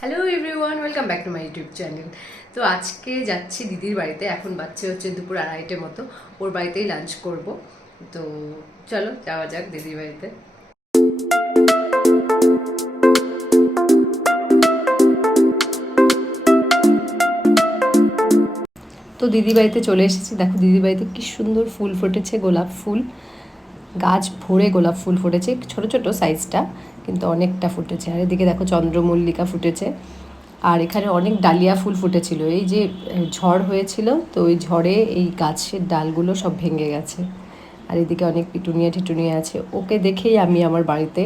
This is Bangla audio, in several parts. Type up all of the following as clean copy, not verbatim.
Hello everyone, welcome back to my YouTube channel. তো আজকে যাচ্ছি দিদির বাড়িতে। এখন বাচ্চা হচ্ছে দুপুর 2:30 মতো, ওর বাড়িতেই লাঞ্চ করব। তো চলো যাওয়া যাক দিদির বাড়িতে। তো দিদি বাড়িতে চলে এসেছি। দেখো দিদি বাড়িতে কি সুন্দর ফুল ফুটেছে, গোলাপ ফুল, গাছ ভরে গোলাপ ফুল ফুটেছে, ছোট ছোট সাইজটা কিন্তু অনেকটা ফুটেছে। আর এদিকে দেখো চন্দ্রমল্লিকা ফুটেছে, আর এখানে অনেক ডালিয়া ফুল ফুটেছিল। এই যে ঝড় হয়েছিল, তো ওই ঝড়ে এই গাছের ডালগুলো সব ভেঙে গেছে। আর এদিকে অনেক পিটুনিয়া টিটুনিয়া আছে। ওকে দেখেই আমি আমার বাড়িতে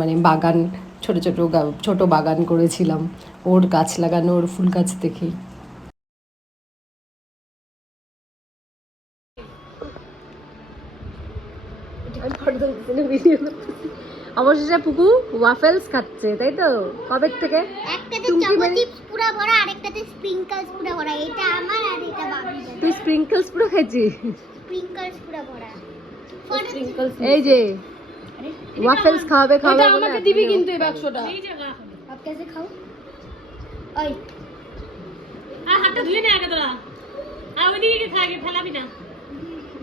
মানে বাগান, ছোট ছোট ছোট বাগান করেছিলাম, ওর গাছ লাগানো, ওর ফুল গাছ দেখেই। অবশেষে পুকু ওয়াফেলস খাচ্ছে, তাই তো? কবে থেকে? একটাতে চকো চিপস পুরো ভরা, আরেকটাতে স্প্রিংকলস পুরো ভরা। এটা আমার আর এটা বাবির। তুই স্প্রিংকলস পুরো খেয়েছিস? স্প্রিংকলস পুরো ভরা। এই যে ওয়াফেলস খাওয়াবে এটা আমাকে দিবি কিন্তু এই বাক্সটা। এই জায়গা আপ कैसे খাও? ওই হাতটা ধুয়ে নে আগে তোরা। আর ওইদিকে খাগে ফেলাবি না।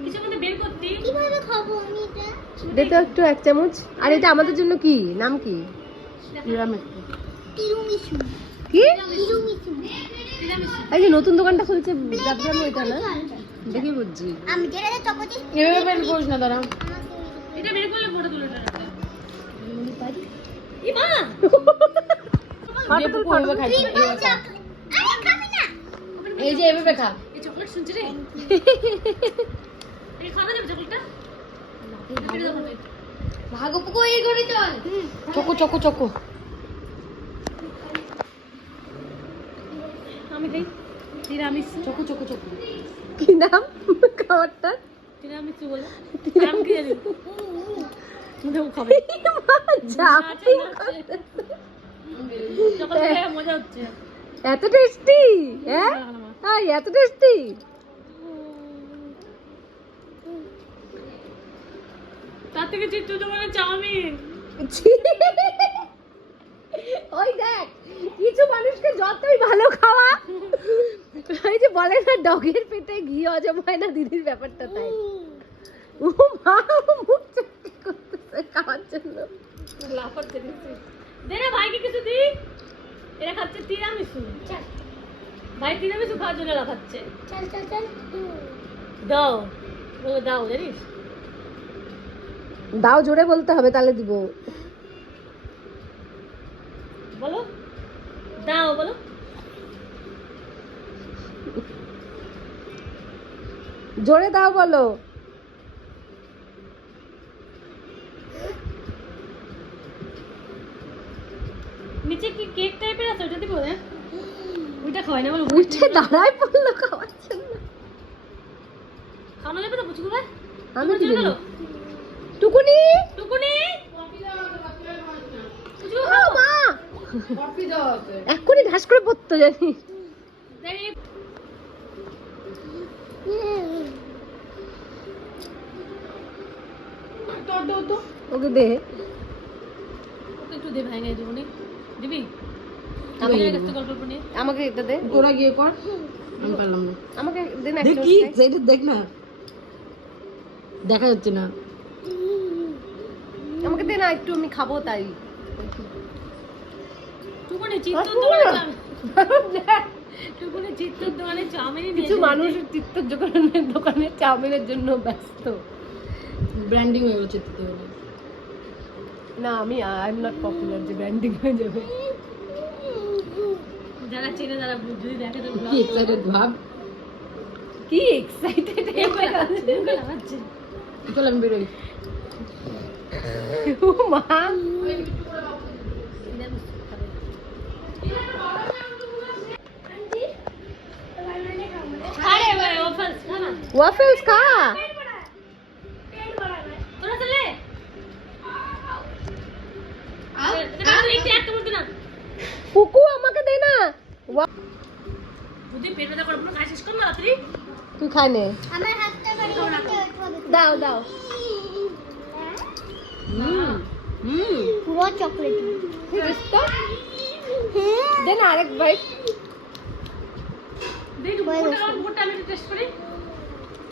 কিছু মধ্যে বের করতি। কিভাবে খাবো আমি এটা? দে তো একটু, 1 চামচ। আর এটা আমাদের জন্য কি নাম, কি? তিরুমিসু। কি তিরুমিসু। এই যে নতুন দোকানটা খুলছে গাবগ্রামে, ওইটা না? দেখি বুঝছি। আমি যেটাতে চকো চিপস এভাবে বের করিস না দাঁড়া। এটা বের করলে ফটো তুলে না। ই মা ফটো ফটো খাই। আরে খাবি না। এই যে এভাবে খা। এই চকলেট শুনছিস রে? এই খাবে না চকলেটটা? ভাগো পুকো এই করে চল। Choco choco choco. আমি দেই তিরামিসু। Choco choco choco. কি নাম খাবারটা? তিরামিসু বলে। নাম কি জানি? মুখে খাবে। চকলেট খেয়ে মজা হচ্ছে। এত টেস্টি? হ্যাঁ, এত টেস্টি। তার থেকে চিত্ত দোকানে চাউমিন। ওই দেখ, কিছু মানুষকে যতই ভালো খাওয়া, ওই যে বলে না ডগের পেটে ঘি হজম হয় না, দিদির ব্যাপারটা তাই। ও মা, মুখ চুপটি করতেছে খাওয়ার জন্য। লাফাচ্ছে দিচ্ছি। দে না ভাইকে কিছু দি। এরা খাচ্ছে তিরামিসু। ভাই তিরামিসু খাওয়ার জন্য লাফাচ্ছে। চল চল চল। দাও বলে দাও, জানিস? দাও, জোরে বলতে হবে, তাহলে দিব। বলো দাও, বলো। জোরে দাও, বলো। নিচে কি কেক টাইপের আছে, ওটা দিব? হ্যাঁ, ওইটা খাওয়াই না বলো। উঠে দাঁড়ায় পড়লো খাওয়ার জন্য। খাওয়ানো যাবে না বুঝু ভাই? আমি কি জানি? টুকুনি টুকুনি ও মা, এক্ষুনি ঢাস করে পড়তো, জানিস? ওকে দে। একটু দে ভাই, নাই দেবনি দিবি? আমি গল্প নিয়ে আমাকে এটা দে। তোরা গিয়ে কর, আমি পারলাম না। আমাকে দে না, দেখি এটা দেখ না, দেখা যাচ্ছে না। আমাকে দে না একটু, আমি খাবো তাই। টুকুনি চিত্তর দোকানে টুকুনি চিত্তর দোকানে চাউমিন নিয়ে কিছু মানুষ চিত্তর দোকানে চাউমিনের জন্য ব্যস্ত। ব্র্যান্ডিং হয়ে গেল চিত্তর দোকানে। না, আমি আই এম নট পপুলার যে ব্র্যান্ডিং হয়ে যাবে। যারা চেনে যারা যদি দেখে তো কি এক্সাইটেড ভাব, কি এক্সাইটেড লাগাচ্ছে। চল আমি বেরোই। ও মা, আরে ভাই অফার্স না ওয়াফেলস খা। তোরা চলে একটা বলতে না। পুকু আমাকে দে না। যদি পেটে করে পুরো খাই শেষ কর না রাত্রি। তুই খাই নে। আমার হাতটা বাড়ি দাও দাও। পুরো চকলেট। হ্যাঁ দে না আরেক বাইট। দে একটু বুটটা আমি একটু টেস্ট করি।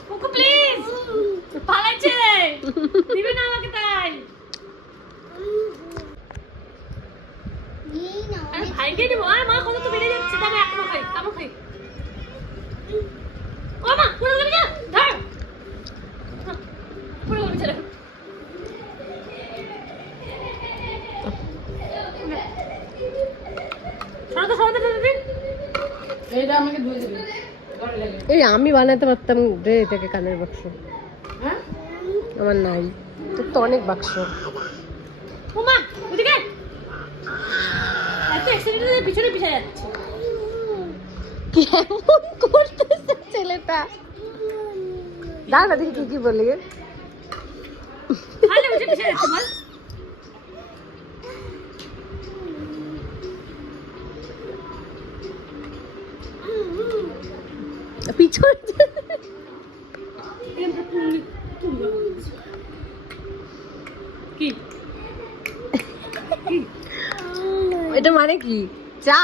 কুকু প্লিজ পালাইছে, দিবে না আমাকে তাই। এই নাও। আরে ভাইকে দিব। আর মা কত তো বেড়ে যাচ্ছে, তাহলে এখনো খাই, কামো খাই। ও মা পুরো গলে যা, ধর পুরো গলে চলে। সরতে দিদি। এইটা আমাকে ধুয়ে দিবি, ঘরে লাগে। এই আমি বানাতে পারতাম রে এটাকে কানের বাক্স, হ্যাঁ আমার নাই। তোর তো অনেক বাক্স। ও মা ওদিকে এত এক্সাইটেড পিছনে পিছনে যাচ্ছে। কেমন করতেছে ছেলেটা, দাঁড়া দেখি কি কি বলি। খালে পিছনে পিছনে যাচ্ছে বল। পিছনে কি এটা মানে কি? চা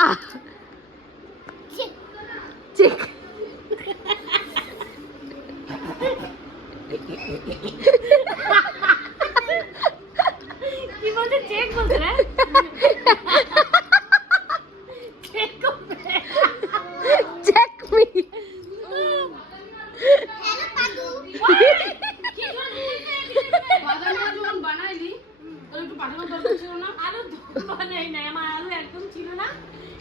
চেক। কি বলছে? চেক বলছে রে। চেক করবে। Check me. হ্যালো পাদু। কি বলছে? বাদামটা যখন বানাইলি তোর একটু পাঠানোর দরকার ছিল না? আলু বানাই নাই, আমার আলু একদম ছিল না।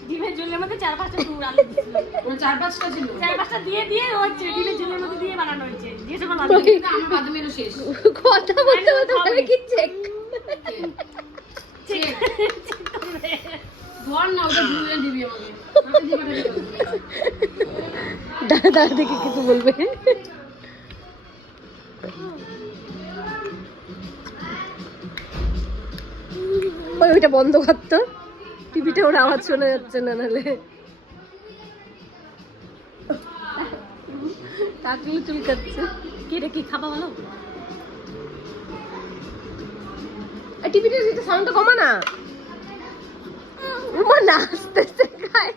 ডিমের ঝোলের মধ্যে 4-5টা দূর আলু দিয়েছিলাম। ওর 4-5টা ছিল। 4-5টা দিয়ে হচ্ছে ডিমের ঝোলের মধ্যে দিয়ে বানানো হয়েছে। দিয়ে যখন কিন্তু আমার বাদামেরও শেষ। কথা বলতে বলতে বলে কি চেক। চেক ধর না, ওটা ধুয়ে দিবি আমাকে। আমাকে দিয়ে পাঠাবি তো। দাঁড়া দাঁড়া দেখি কিছু বলবে। ওইটা বন্ধ করতো, টিভিটা ওর আওয়াজ শোনা যাচ্ছে না, নাহলে কাকলি চুলকাচ্ছে। কি রে, কি খাবা বলো? টিভিটা যেটা সাউন্ডটা কমা না, উমা না আস্তে আস্তে খায়।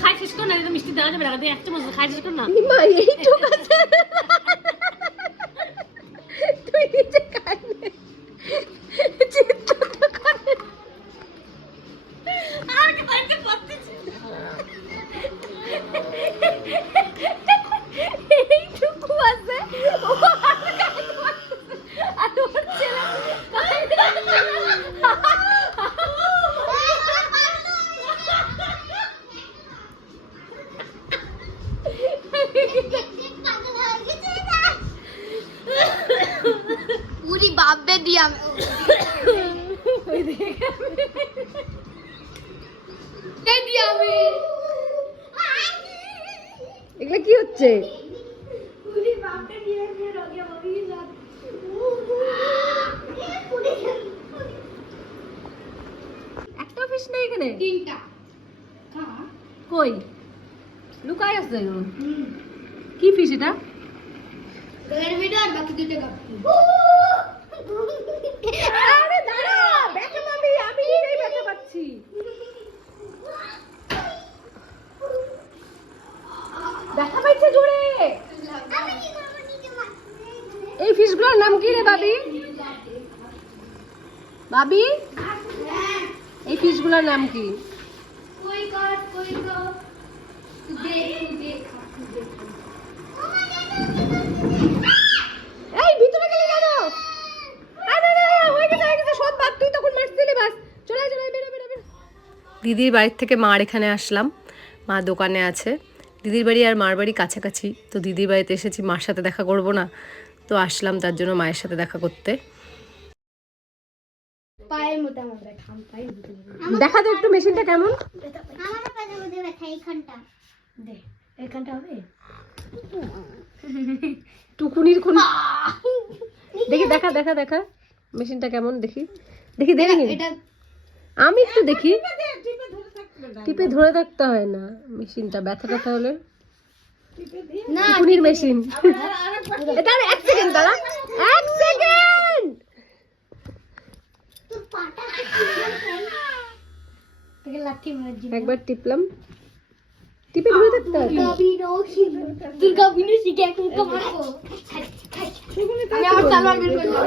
খাই শেষ কর না, এটা মিষ্টি দেওয়া যাবে না। দিয়ে 1 চামচ খাই শেষ কর না। ইমা এইটুক আছে, তুই নিচে খাই নে। চিত্তটা করে। আর কি বাইকে পড়তেছি। এইটুকু আছে, ও আর খাইতে পারতেছে। আর ওর ছেলে খাইতে পারতেছে না। উরি বাপে দিয়া এগুলো কি হচ্ছে? উরি বাপে দিয়া রগে বলি না। একটা ফিশ নেই এখানে, 3টা। কই লুকাই আছে? কি ফিশ এটা? এর ভিডিও আর বাকি দুটো কাপ। আরে দাঁড়া, ব্যথা পাবি, আমি নিজেই ব্যথা পাচ্ছি। ব্যথা পাইছে জোরে। আমি কি করব নিচে মাছ? এই ফিশগুলোর নাম কি রে বাবি? বাবি এই ফিশগুলোর নাম কি? कोई को तू देख এই ভিতরে গেলি কেন? আরে রে হয়ে গেছে সব বাদ, তুই তখন মারছিলি। বাস চলে চলে বেরো বেরো বেরো। দিদির বাড়ির থেকে মার এখানে আসলাম, মা দোকানে আছে। দিদির বাড়ি আর মার বাড়ি কাছাকাছি, তো দিদির বাড়িতে এসেছি, মার সাথে দেখা করব না, তো আসলাম তার জন্য মায়ের সাথে দেখা করতে। পায়ে মোটা মোটা খাম পায়ে দেখা তো একটু মেশিনটা কেমন। আমার পায়ে মধ্যে ব্যথা এইখানটা দে এইখানটা হবে টুকুনির কোন দেখি, দেখা দেখা দেখা মেশিনটা কেমন দেখি দেখি দেখি। এটা আমি একটু দেখি, টিপে ধরে থাকতে হয় না মেশিনটা, ব্যথা ব্যথা হলে। না টুকুনির মেশিন। এটা 1 সেকেন্ড দাঁড়া, 1 সেকেন্ড। লাঠি মারার জন্য একবার টিপলাম, টিপে ধরে থাকতে হবে। দুর্গা বিনু শিখে এখন মারবো আমি আমার তলোয়ার বের করলাম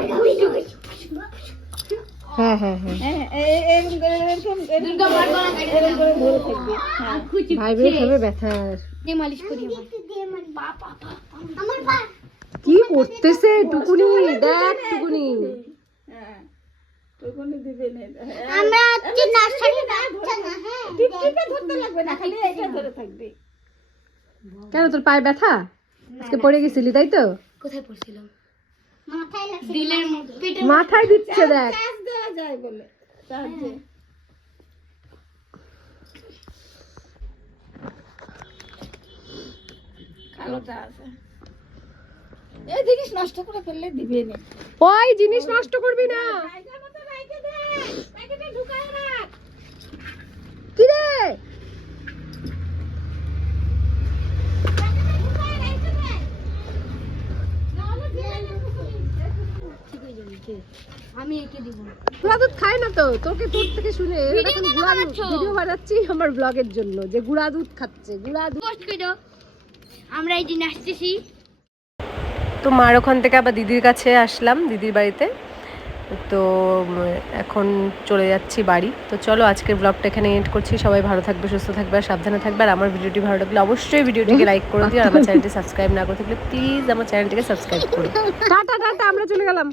হ্যাঁ হ্যাঁ হ্যাঁ, দুর্গা মারবো না এরকম করে ধরে থাকবে খুশি ভাই বের হবে ব্যথার। দিয়ে মালিশ করি আমার পা কি করতেছে টুকুনি, দেখ টুকুনি। আমরা হচ্ছে নার্সারি বাচ্চা না হ্যাঁ টিপে ধরতে লাগবে না খালি এটা ধরে থাকবে কেন তোর পায়ে ব্যথা? আজকে পড়ে গেছিলি তাই তো? কোথায় পড়ছিলাম মাথায় লাগছে দিলের মধ্যে পেটে মাথায় দিচ্ছে দেখ। চার্জ দেওয়া যায় বলে চার্জে কালোটা আছে এই জিনিস নষ্ট করে ফেললে দিবে না ওই জিনিস নষ্ট করবি না। জায়গা মতো রাখতে দে প্যাকেটে ঢুকায় রাখ কি রে? প্যাকেটে ঢুকায় রাখতে দে নাহলে দিয়ে না ঠিক হয়ে যাবে কি আমি একে দিব গুড়া দুধ খায় না তো, তোকে তোর থেকে শুনে এখন গুড়া দুধ ভিডিও বানাচ্ছি আমার ব্লগের জন্য যে গুড়া দুধ খাচ্ছে। গুড়া দুধ পোস্ট করে দাও আমরা এই দিন আসতেছি তো মার ওখান থেকে আবার দিদির কাছে আসলাম, দিদির বাড়িতে। তো এখন চলে যাচ্ছি বাড়ি। তো চলো আজকের ব্লগটা এখানে এন্ড করছি। সবাই ভালো থাকবে, সুস্থ থাকবে আর সাবধানে থাকবে। আর আমার ভিডিওটি ভালো লাগলে অবশ্যই ভিডিওটিকে লাইক করে দিও। আর আমার চ্যানেলটি সাবস্ক্রাইব না করে থাকলে প্লিজ আমার চ্যানেলটিকে সাবস্ক্রাইব করো। টাটা টাটা, আমরা চলে গেলাম।